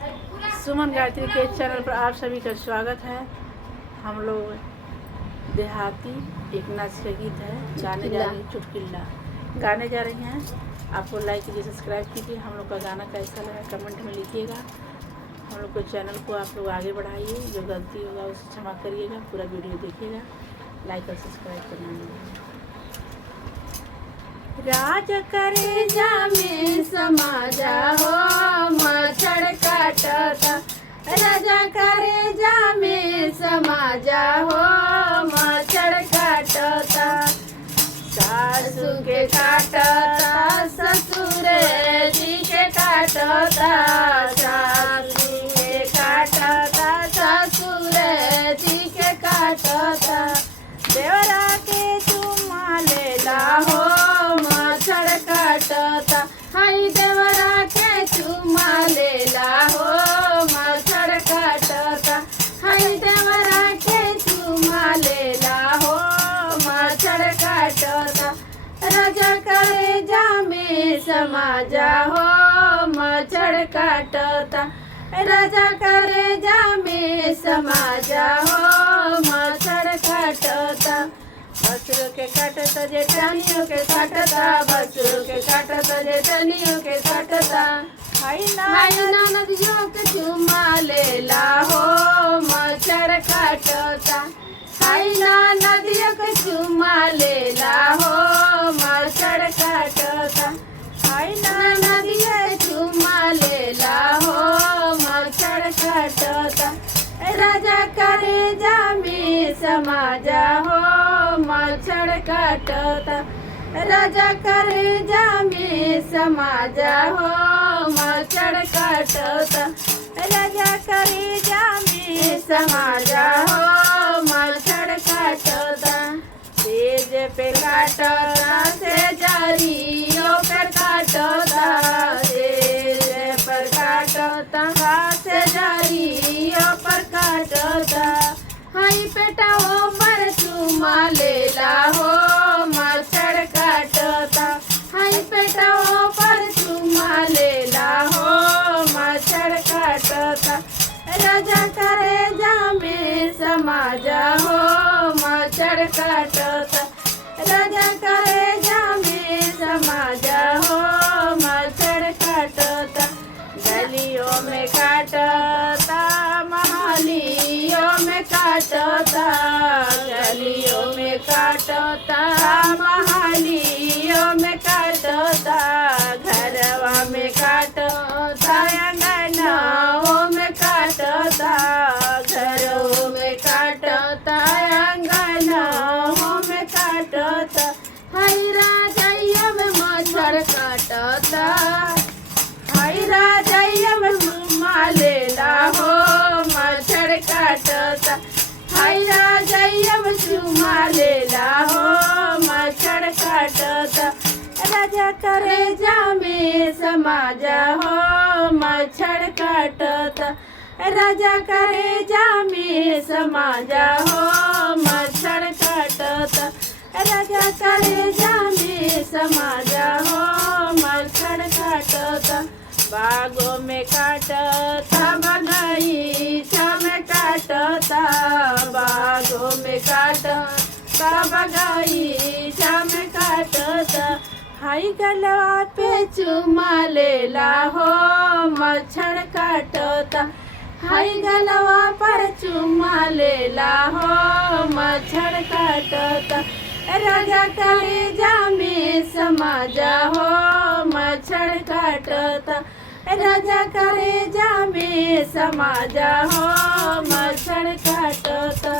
सुमन गायत्री के चैनल पर आप सभी का स्वागत है। हम लोग देहाती एक नाच का गीत है गाने जा रही चुटकिल्ला गाने जा रही हैं। आपको लाइक कीजिए, सब्सक्राइब कीजिए। हम लोग का गाना कैसा लगा कमेंट में लिखिएगा। हम लोग को चैनल को आप लोग आगे बढ़ाइए, जो गलती होगा उसे क्षमा करिएगा। पूरा वीडियो देखिएगा, लाइक और सब्सक्राइब करना नहीं। राज करे जामे समाजा हो मच्छर काटता, राजा करे जामे समाजा हो मच्छर काटता। सासू के काटता ससुर जी के काटता, सासू के काटता ससुर जी के काटता। देवरा के चुम्मा लेला हो मच्छर काटता, हाय देवरा के चुम्मा लेला हो मच्छर काटता, हाय देवरा के चुम्मा लेला हो मच्छर काटता। राजा करे जामे समाजा हो मच्छर काटता, राजा करे जामे समाजा हो मच्छर काटता। बसरू के काटता जेठानियों के काटता, बसरू के काटता जेठानियों के काटता। हाय ननदियों के चुम्मा लेला हो मच्छर काटता, हाय ननदियों के चुम्मा लेला हो मच्छर काटता, हाय ननदियों के चुम्मा लेला हो मच्छर काटता। राजा करे जामे समाजा हो मच्छर काटता, राजा करे जामे समाजा हो मच्छर काटता, राजा करे जामे समाजा हो मच्छर काटता। तेज पे काटता से जरियों पर काटता, तेज पर काटता से जरियों पर काटता। हाय पेटाओ पर चुम्मा लेला हो मच्छर काटता, हाय पेटाओ पर चुम्मा लेला हो मच्छर काटता। राजा करे जामे समाजा हो मच्छर काटता, राजा करे जामे समाजा हो मच्छर काटता। गलियों में काटता महलियों में काटता, गलियों में काटता महलियों में काटता। घरवा में काटता अंगनाओं में काटता, घरों में काटता अंगनाओं में काटता। हाय राजैया में मच्छर काटता, हाय राजैया में चुम्मा लेला हो मच्छर काटता, हाय राजैया में चुम्मा लेला हो मच्छर काटता। राजा करे जामे समाजा हो मच्छर काटता, राजा करे जामे समाजा हो मच्छर काटता, राजा करे जामे समाजा हो मच्छर काटता। बागों में काटता बगीचा में काटता, बागों में काटता बगीचा में काटता। हाय गलवा पे चुम्मा लेला हो मच्छर काटता, हाय गलवा पर चुम्मा लेला हो मच्छर काटता। राजा करे जामे समाजा हो मच्छर काटता, राजा करे जामे समाजा हो मच्छर काटता।